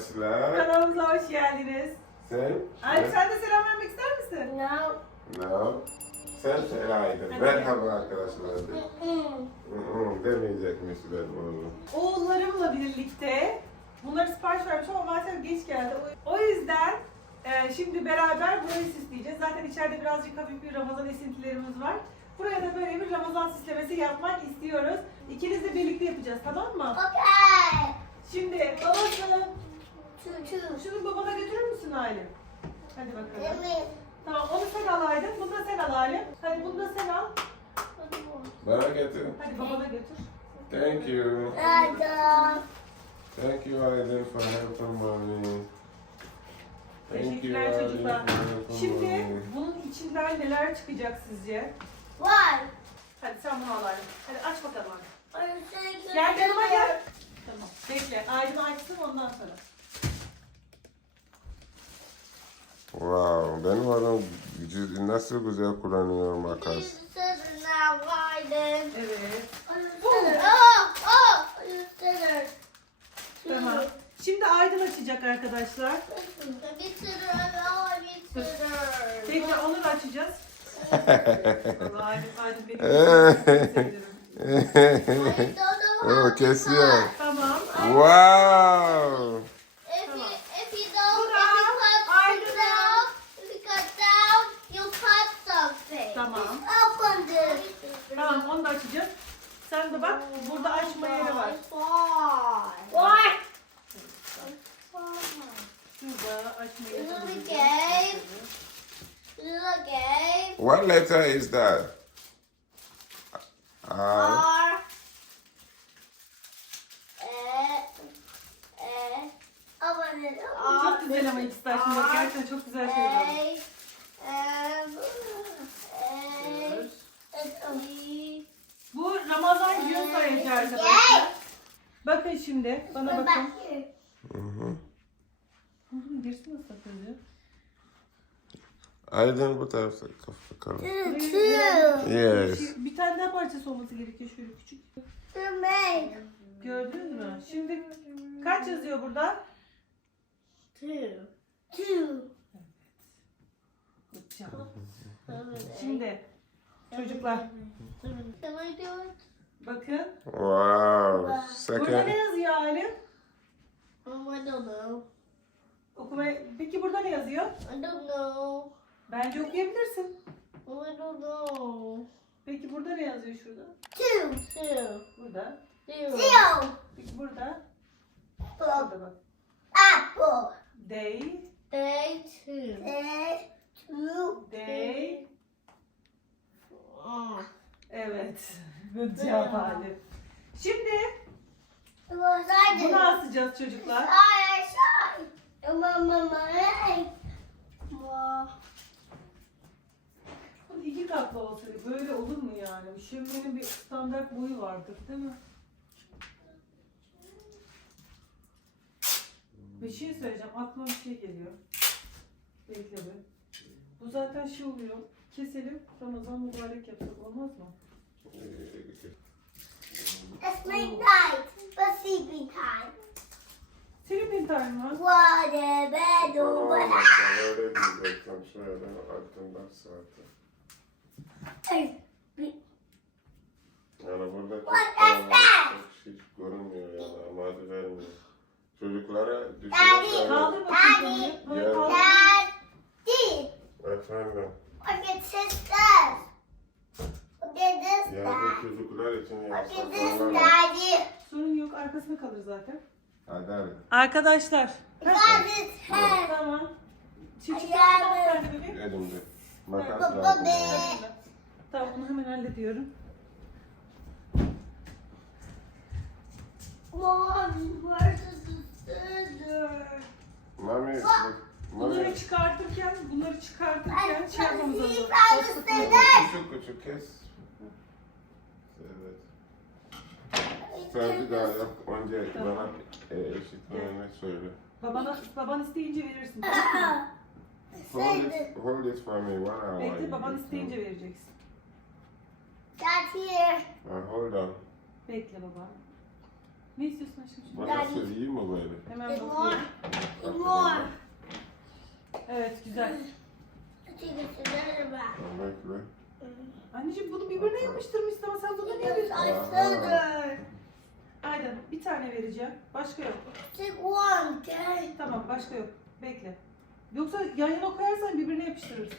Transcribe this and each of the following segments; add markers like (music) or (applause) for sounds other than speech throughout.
arkadaşlar. Kanalımıza hoş geldiniz. Sen? Alp sen de selam vermek ister misin? No. No. Sen söyle Aydın. Hadi. Merhaba arkadaşlar. de. Mm-mm. Hı, Demeyecekmiş ben onu. Oğullarımla birlikte bunları sipariş vermişim ama maalesef geç geldi. O yüzden e, şimdi beraber burayı süsleyeceğiz. Zaten içeride birazcık hafif bir Ramazan esintilerimiz var. Buraya da böyle bir Ramazan süslemesi yapmak istiyoruz. İkiniz de birlikte yapacağız tamam mı? Okay. Şimdi babası Two, two. Şunu babana götürür müsün Aylin? Hadi bakalım. Me. Tamam onu sen al Aylin. Bunu da sen al Aylin. Hadi bunu da sen al. Bana getir. Hadi babana götür. Thank you. Ada. Thank you Aydın for helping mommy. Thank you Teşekkürler Aydın çocuklar. helping Şimdi mommy. bunun içinden neler çıkacak sizce? Why? Hadi sen bunu al Aylin. Hadi aç bakalım. Are you saying Gel yanıma gel. Tamam. Bekle. Aydın açsın ondan sonra. Wow, benim adam nasıl güzel kullanıyor makas. Evet. Oh, oh. Tamam. Şimdi Aydın açacak arkadaşlar. Bekle onu da açacağız. Allah Aydın, Aydın benim oh, kesiyor. Tamam. Wow. If you Tamam. if you don't Dur if you al, cut Aydın down, if you cut down, you cut something. Tamam. Open this. Tamam onu da açacağız. Sen de bak burada açma yeri var. Why? Şurada açma yeri Little var. game. Little game. What letter is that? R. E. E. Çok güzel ama ikisi de açma. Bak, Gerçekten çok güzel şeyler. A. M. Ramazan gün sayacı arkadaşlar. Bakın şimdi bana bakın. here. Mhm. Oğlum birisi nasıl takılıyor? Aydın bu tarafta kafa kalın. Two. Yes. Şey, Bir tane daha parçası olması gerekiyor şöyle küçük. Gördünüz mü? Şimdi kaç yazıyor burada? Two. Two. Şimdi çocuklar Can I do it? bakın. Wow. Burada ne Second. yazıyor Alim? I don't know. Okuma... Peki burada ne yazıyor? I don't know. Bence okuyabilirsin. I don't know. Peki burada ne yazıyor şurada? Two. Two. Burada. Zero. Peki burada. Apple. Burada bak. Apple. Day, Day two. Day two. day. Oh. Evet. (laughs) Job Alim. Şimdi bunu asacağız çocuklar. I saw. Mama, mama, hey. Wow. Bu iki katlı olsaydı böyle olur mu yani? Şöminenin bir standart boyu vardır değil mi? Bir şey söyleyeceğim. Aklıma bir şey geliyor. Bekle be. Bu zaten şey oluyor. Keselim. Ramazan mübarek yapsak olmaz mı? It's midnight. But sleeping time. Senin bir tane var. What a bed over. öyle diyecektim şöyle altından zaten. Yani burada çok What that? çok şey görünmüyor yani ama adı vermiyor. Çocuklara Daddy. düşünürsen... Kaldır bakayım Daddy. Daddy. Efendim, Sisters. Look at this, yani çocuklar için. Daddy. Sorun yok. Arkasına kalır zaten. Hadi hadi. Arkadaşlar. Head. Tamam. Çift Ayağım. Elimde. Makas Baba lazım. Tamam bunu hemen hallediyorum. Scissors? Mami, Bunları mami. Çıkartırken, bunları çıkartırken I şey yapmamız see lazım. Bastık mı? scissors. Küçük küçük kes. Evet. Sen bir daha yap. Önce Tamam. bana e, eşitmeni söyle. Babana, baban isteyince verirsin. (laughs) Hold it, hold it for me one hour. Bekle baban isteyince vereceksin. here. Uh, hold on. Bekle baba. Ne istiyorsun aşkım şimdi? Burası iyi mi böyle? Hemen more. bakıyorum. More. Evet güzel. Back. Bekle. Anneciğim bunu birbirine yapıştırmışsın ama sen bunu niye it. Aydın bir tane vereceğim. Başka yok. Tamam başka yok. Bekle. Yoksa yan yana koyarsan birbirine yapıştırırsın.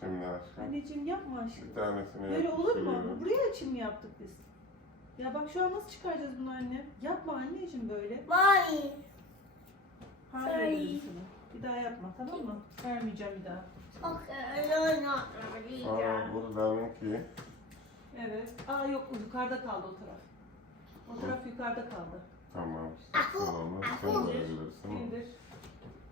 Şimdi aşkım. Anneciğim yapma aşkım. Bir tanesini Böyle olur mu? yapıştırıyorum. Buraya açım yaptık biz? Ya bak şu an nasıl çıkaracağız bunu anne? Yapma anneciğim böyle. Mommy. Hayır Ay. sana. Bir daha yapma tamam mı? Vermeyeceğim bir daha. Okay, no, ready. Sonra buradan ki Evet. Aa yok yukarıda kaldı o taraf. O taraf yukarıda kaldı. tamam. Sonra onu sen verebilirsin. İndir.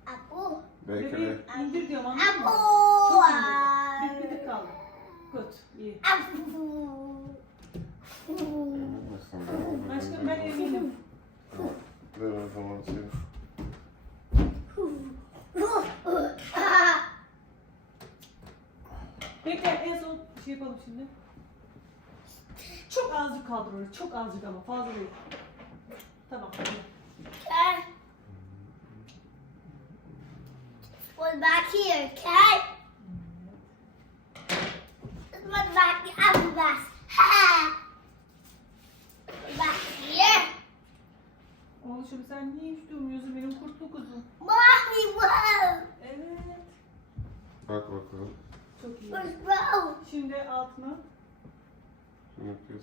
Apple. Bekle. Bebeğim indir diyorum anladın mı? Apple. Çok indir. Bir, bir tık kaldı. Good. iyi. Apple. Emin misin? Ben- Aşkım ben eminim. Tamam. Ver o zaman şey. Bekle en son bir şey yapalım şimdi. Çok azıcık kaldır oraya. Çok azıcık ama fazla değil. Tamam. Okay. One back here? This one back here. I'm back. Ha! Back here. Oğlum sen niye hiç durmuyorsun benim kurtlu kuzum? Mommy, whoa. Evet. Bak bakalım. Çok iyi. Where's Bo? Şimdi altına.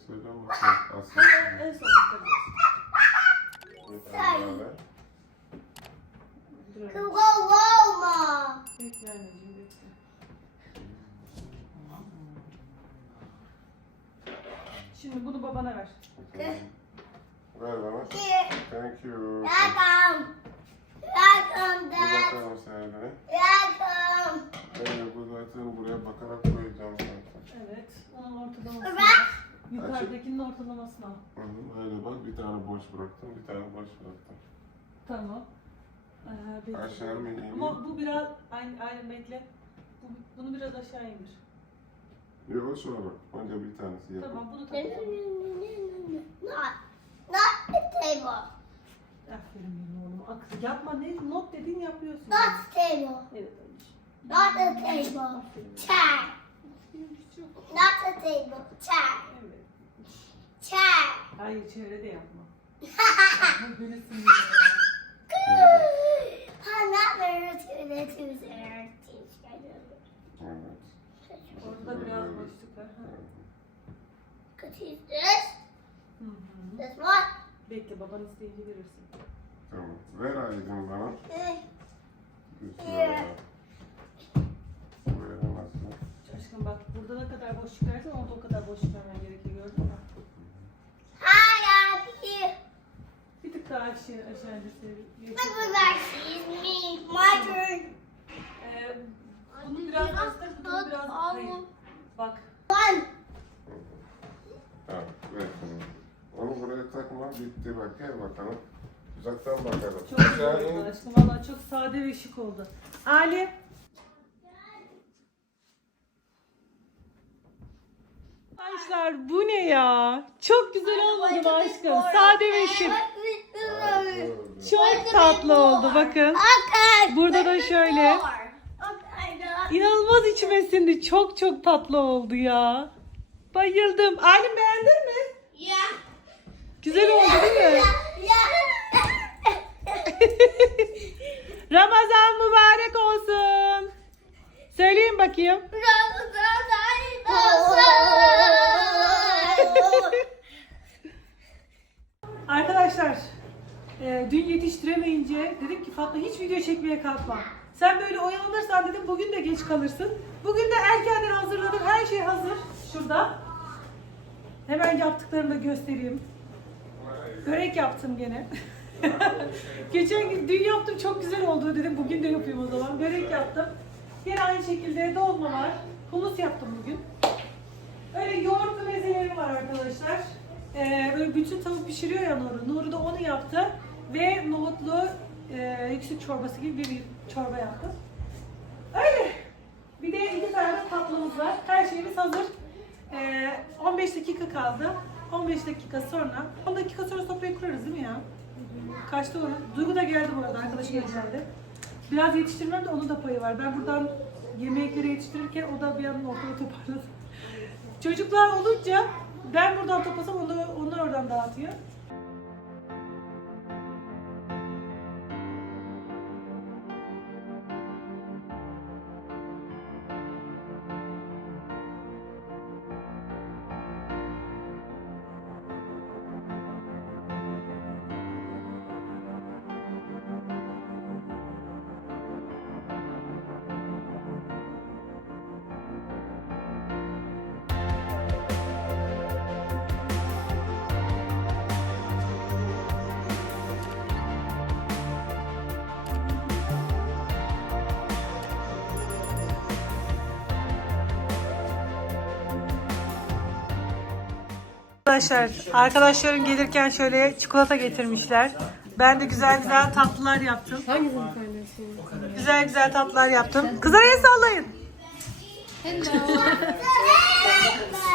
Bak En, (laughs) aslında. en son. Bekle anneciğim bekle. Şimdi bunu babana ver. Ver bana. Thank you. Welcome. Welcome, Dad. bakalım. Welcome. Ben de bu zaten buraya bakarak koyacağım zaten. Evet. Onun ortalamasını Bırak. Yukarıdakinin ortalamasını al. Hı hı, Öyle bak bir tane boş bıraktım, bir tane boş bıraktım. Tamam. Ee, bekle. Aşağı mı ineyim? Ama bu biraz aynı, aynı bekle. Bu, bunu biraz aşağı indir. Yok şuna bak. Önce bir tanesi yapalım. Tamam bunu No, tak. no, no, no, no, no. Not, not the table. Aferin benim oğlum. Akıl yapma ne not dedin yapıyorsun. Not the table. Evet anneciğim. Not the table. Aferin. Chair. Not the table. Chair. Hayır çevrede yapma. Böyle very good at two there. Evet. Orada biraz boşluk var. Ha. Could use this, Hı hı. this one. Bekle baban isteyince verirsin. Tamam. Ver Aydın bana. Eh. Aşkım bak burada ne kadar boş çıkarsan orada o kadar boş çıkarman gerekiyor gördün mü? Hi, Abby. Bir tık daha aşağı aşağı indirseydin. Look what that sees me. My turn. Ee, bunu biraz bastır, bunu biraz hayır. Bak One. Ver şimdi. Onu buraya takma. Bitti bak. Gel bakalım. Uzaktan bakalım. çok güzel oldu aşkım. Valla çok sade ve şık oldu. Ali. Arkadaşlar bu ne ya? Çok güzel olmadı mı aşkım? Sade ve şık. Çok tatlı oldu bakın. Burada da şöyle. İnanılmaz içime sindi. Çok çok tatlı oldu ya. Bayıldım. Alim beğendin mi? Yeah. Güzel oldu değil mi? (laughs) Ramazan mübarek olsun. Söyleyin bakayım. (laughs) Arkadaşlar, e, dün yetiştiremeyince dedim ki Fatma hiç video çekmeye kalkma. Sen böyle oyalanırsan dedim bugün de geç kalırsın. Bugün de erkenden hazırladım. Her şey hazır. Şurada. Hemen yaptıklarını da göstereyim. Börek yaptım gene. (laughs) Geçen gün dün yaptım çok güzel oldu dedim bugün de yapayım o zaman. Börek yaptım. Yine aynı şekilde dolma var. Humus yaptım bugün. Öyle yoğurtlu mezelerim var arkadaşlar. Ee, böyle bütün tavuk pişiriyor ya Nuru. Nuru da onu yaptı. Ve nohutlu e, yüksek çorbası gibi bir çorba yaptım. Öyle. Bir de iki tane de tatlımız var. Her şeyimiz hazır. Ee, 15 dakika kaldı. 15 dakika sonra, 10 dakika sonra sofrayı kurarız değil mi ya? Kaçta olur? Duygu da geldi bu arada, arkadaşım da geldi. Biraz yetiştirmem de onun da payı var. Ben buradan yemekleri yetiştirirken o da bir yandan ortalığı toparladı. Çocuklar olunca ben buradan toplasam onu, onlar oradan dağıtıyor. Arkadaşlar, arkadaşlarım gelirken şöyle çikolata getirmişler. Ben de güzel güzel tatlılar yaptım. Hangisini paylaşıyorsun? Güzel güzel tatlılar yaptım. Kızlar el sallayın. (laughs)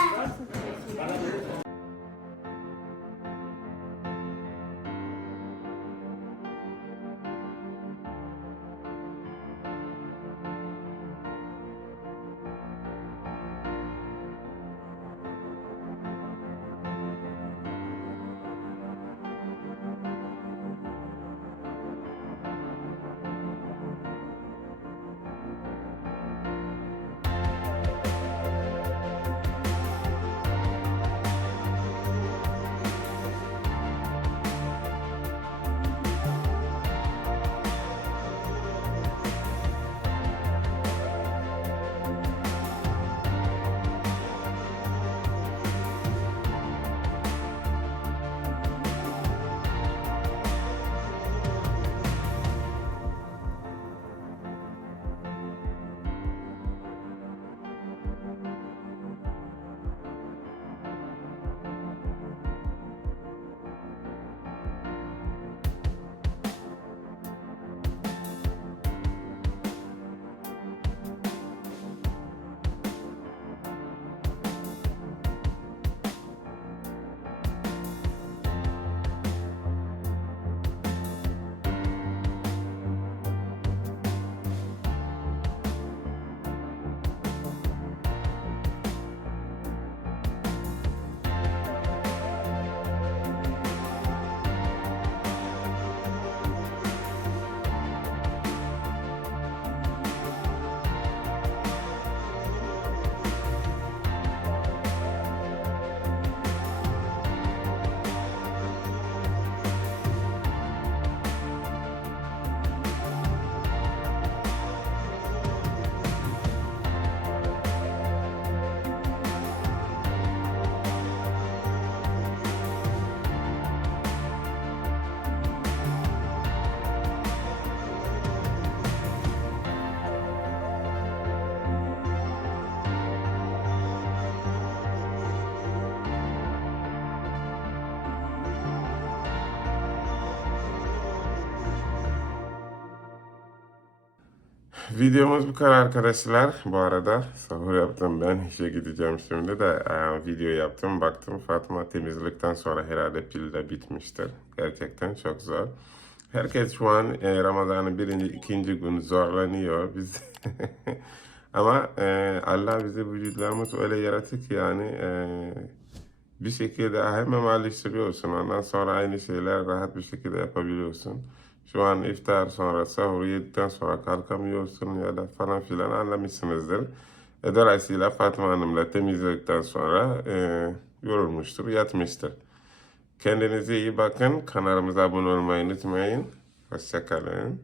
Videomuz bu kadar arkadaşlar. Bu arada sahur yaptım ben. işe gideceğim şimdi de e, video yaptım. Baktım Fatma temizlikten sonra herhalde pil de bitmiştir. Gerçekten çok zor. Herkes şu an e, Ramazan'ın birinci, ikinci gün zorlanıyor. Biz (laughs) Ama e, Allah bizi vücutlarımız öyle yarattı ki yani e, bir şekilde hemen alıştırıyorsun. Ondan sonra aynı şeyler rahat bir şekilde yapabiliyorsun. Şu an iftar sonra, sahur yedikten sonra kalkamıyorsun ya da falan filan anlamışsınızdır. E, dolayısıyla Fatma Hanım'la temizledikten sonra e, yorulmuştur, yatmıştır. Kendinize iyi bakın. Kanalımıza abone olmayı unutmayın. Hoşçakalın.